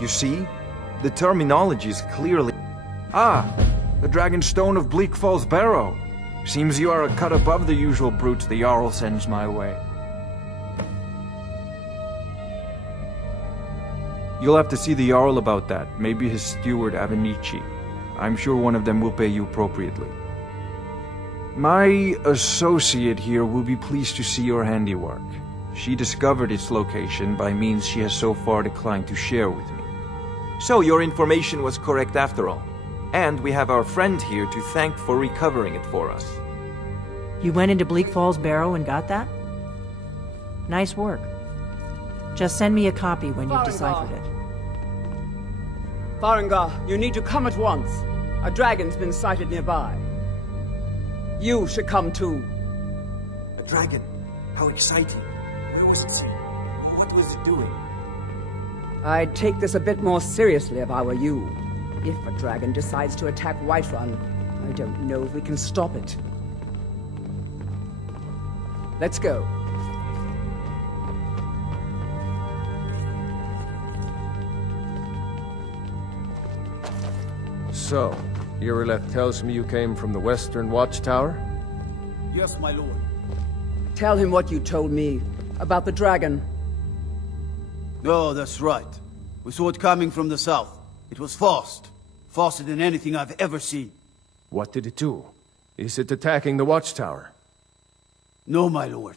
You see? The terminology is clearly... Ah! The Dragonstone of Bleak Falls Barrow. Seems you are a cut above the usual brutes the Jarl sends my way. You'll have to see the Jarl about that. Maybe his steward Avenici. I'm sure one of them will pay you appropriately. My associate here will be pleased to see your handiwork. She discovered its location by means she has so far declined to share with me. So your information was correct after all. And we have our friend here to thank for recovering it for us. You went into Bleak Falls Barrow and got that? Nice work. Just send me a copy when you've deciphered it. Farengar, you need to come at once. A dragon's been sighted nearby. You should come too. A dragon? How exciting. Where was it seen? What was it doing? I'd take this a bit more seriously if I were you. If a dragon decides to attack Whiterun, I don't know if we can stop it. Let's go. So, Irileth tells me you came from the Western Watchtower? Yes, my lord. Tell him what you told me about the dragon. Oh, that's right. We saw it coming from the south. It was fast. Faster than anything I've ever seen. What did it do? Is it attacking the Watchtower? No, my lord.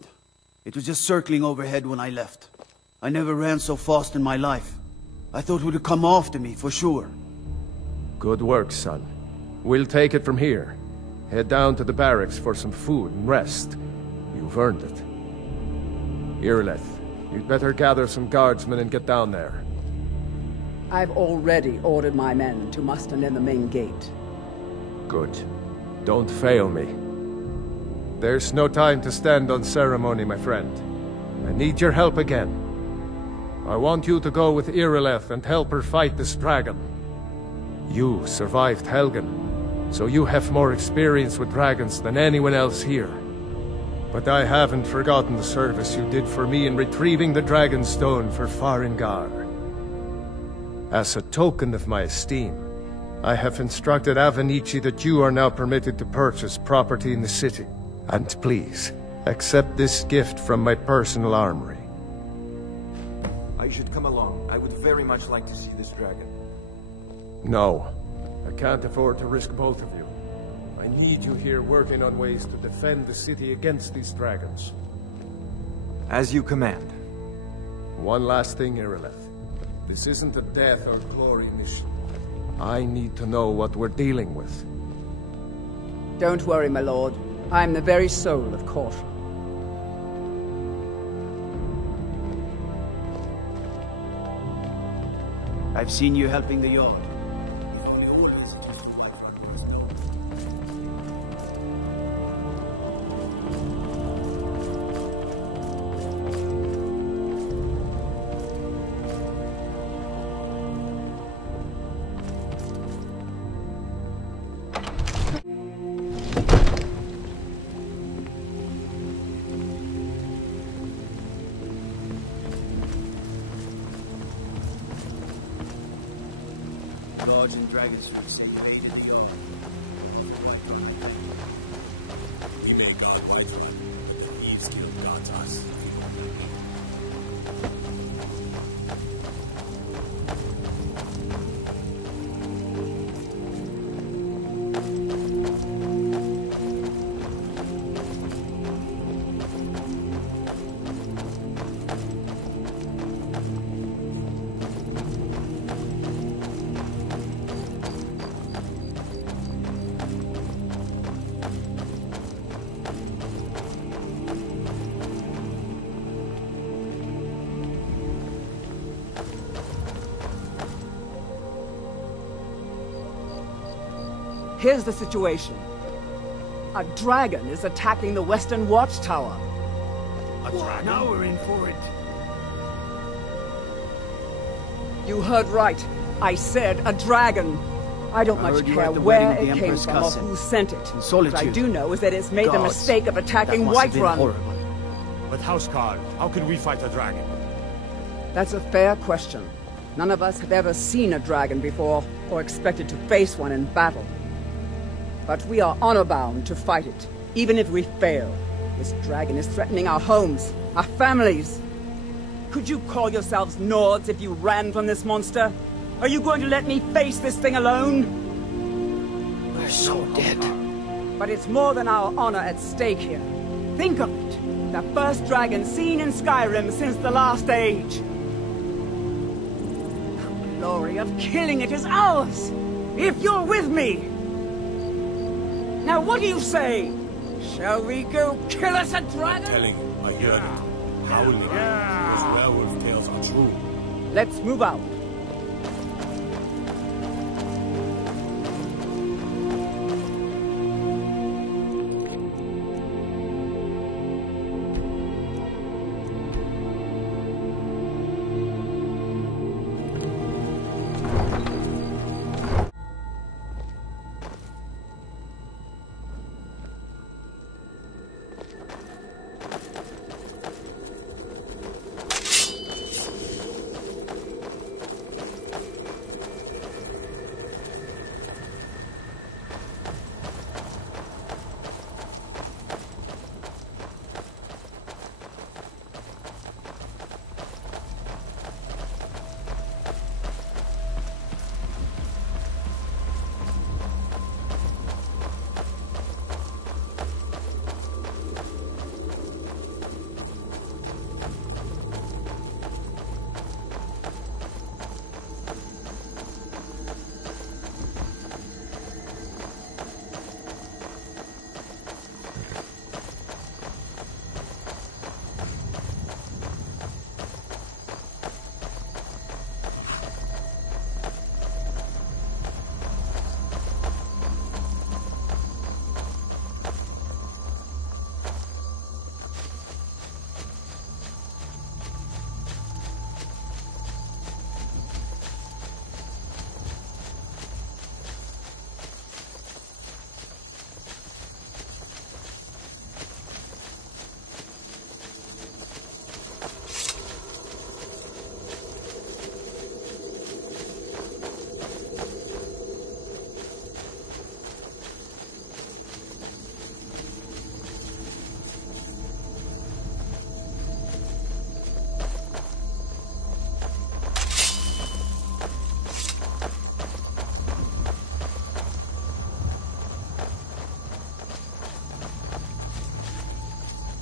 It was just circling overhead when I left. I never ran so fast in my life. I thought it would come after me, for sure. Good work, son. We'll take it from here. Head down to the barracks for some food and rest. You've earned it. Irileth, you'd better gather some guardsmen and get down there. I've already ordered my men to muster near the main gate. Good. Don't fail me. There's no time to stand on ceremony, my friend. I need your help again. I want you to go with Irileth and help her fight this dragon. You survived Helgen, so you have more experience with dragons than anyone else here. But I haven't forgotten the service you did for me in retrieving the Dragonstone for Farengar. As a token of my esteem, I have instructed Avenici that you are now permitted to purchase property in the city. And please, accept this gift from my personal armory. I should come along. I would very much like to see this dragon. No, I can't afford to risk both of you. I need you here working on ways to defend the city against these dragons. As you command. One last thing, Irileth. This isn't a death or glory mission. I need to know what we're dealing with. Don't worry, my lord. I'm the very soul of caution. I've seen you helping the Yard. Lords and dragons would say fade in the Yard. We may guard Whiterun, but the Eve's Guild guards us. Here's the situation. A dragon is attacking the Western Watchtower. A dragon? Now we're in for it. You heard right. I said a dragon. I don't much care where it came from or who sent it. What I do know is that it's made the mistake of attacking Whiterun. But Housecarl, how can we fight a dragon? That's a fair question. None of us have ever seen a dragon before, or expected to face one in battle. But we are honor-bound to fight it, even if we fail. This dragon is threatening our homes, our families. Could you call yourselves Nords if you ran from this monster? Are you going to let me face this thing alone? We're so dead. But it's more than our honor at stake here. Think of it. The first dragon seen in Skyrim since the last age. The glory of killing it is ours, if you're with me. Now what do you say? Shall we go kill us a dragon? Telling you, I heard it. Howling. Those werewolf tales are true. Let's move out.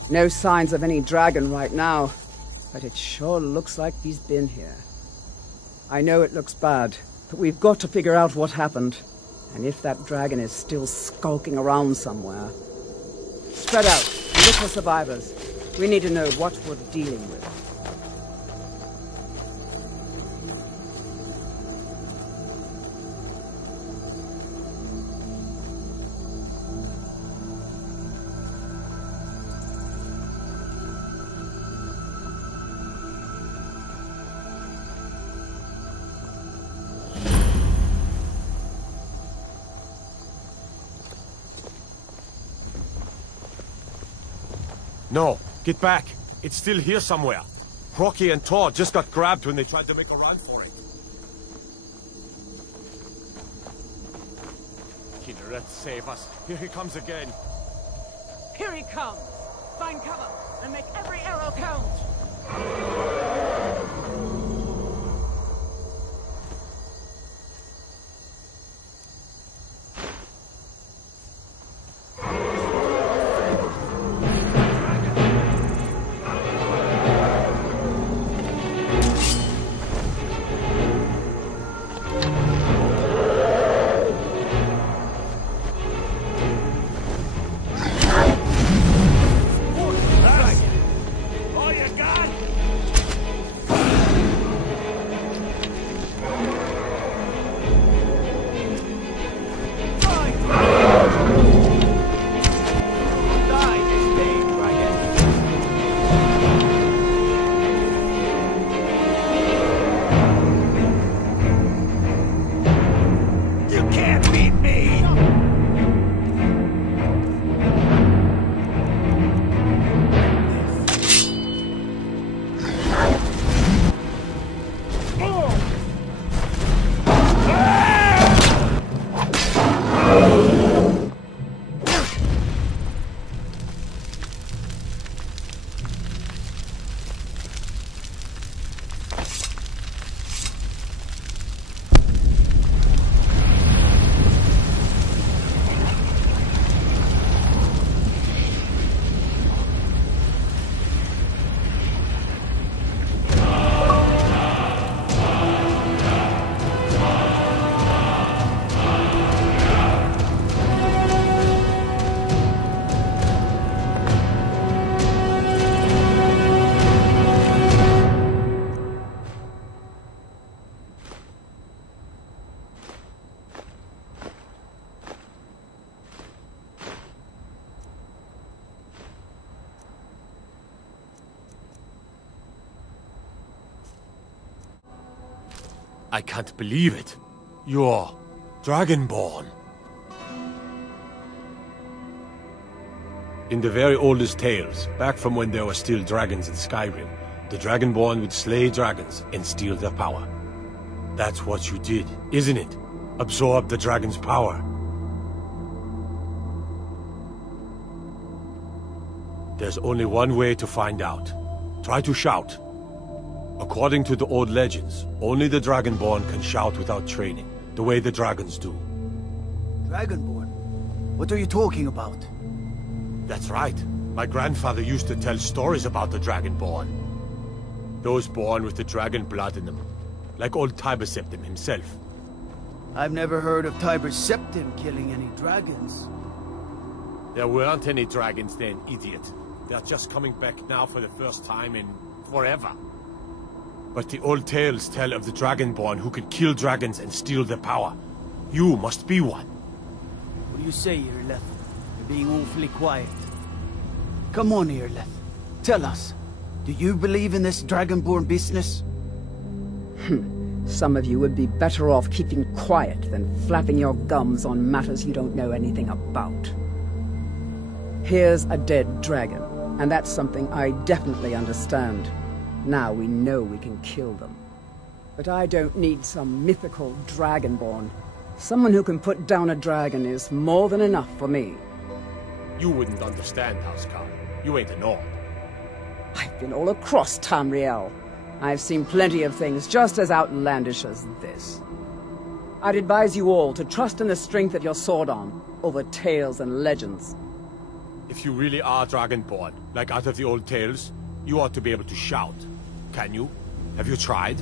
No signs of any dragon right now, but it sure looks like he's been here. I know it looks bad, but we've got to figure out what happened, and if that dragon is still skulking around somewhere. Spread out, and look for survivors. We need to know what we're dealing with. No, get back. It's still here somewhere. Rocky and Thor just got grabbed when they tried to make a run for it. Kinneret, save us. Here he comes again. Here he comes! Find cover, and make every arrow count! I can't believe it. You're Dragonborn. In the very oldest tales, back from when there were still dragons in Skyrim, the Dragonborn would slay dragons and steal their power. That's what you did, isn't it? Absorb the dragon's power. There's only one way to find out. Try to shout. According to the old legends, only the Dragonborn can shout without training, the way the dragons do. Dragonborn? What are you talking about? That's right. My grandfather used to tell stories about the Dragonborn. Those born with the dragon blood in them, like old Tiber Septim himself. I've never heard of Tiber Septim killing any dragons. There weren't any dragons then, idiot. They're just coming back now for the first time in forever. But the old tales tell of the Dragonborn who could kill dragons and steal their power. You must be one. What do you say, Irleth? You're being awfully quiet. Come on, Irleth. Tell us. Do you believe in this Dragonborn business? Some of you would be better off keeping quiet than flapping your gums on matters you don't know anything about. Here's a dead dragon, and that's something I definitely understand. Now we know we can kill them. But I don't need some mythical Dragonborn. Someone who can put down a dragon is more than enough for me. You wouldn't understand, Housecarl. You ain't a Nord. I've been all across Tamriel. I've seen plenty of things just as outlandish as this. I'd advise you all to trust in the strength of your sword arm over tales and legends. If you really are Dragonborn, like out of the old tales, you ought to be able to shout. Can you? Have you tried?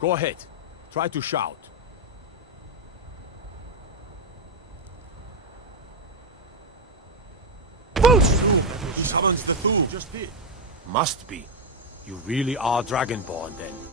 Go ahead. Try to shout. He summons the Thu. Just did. Must be. You really are Dragonborn, then.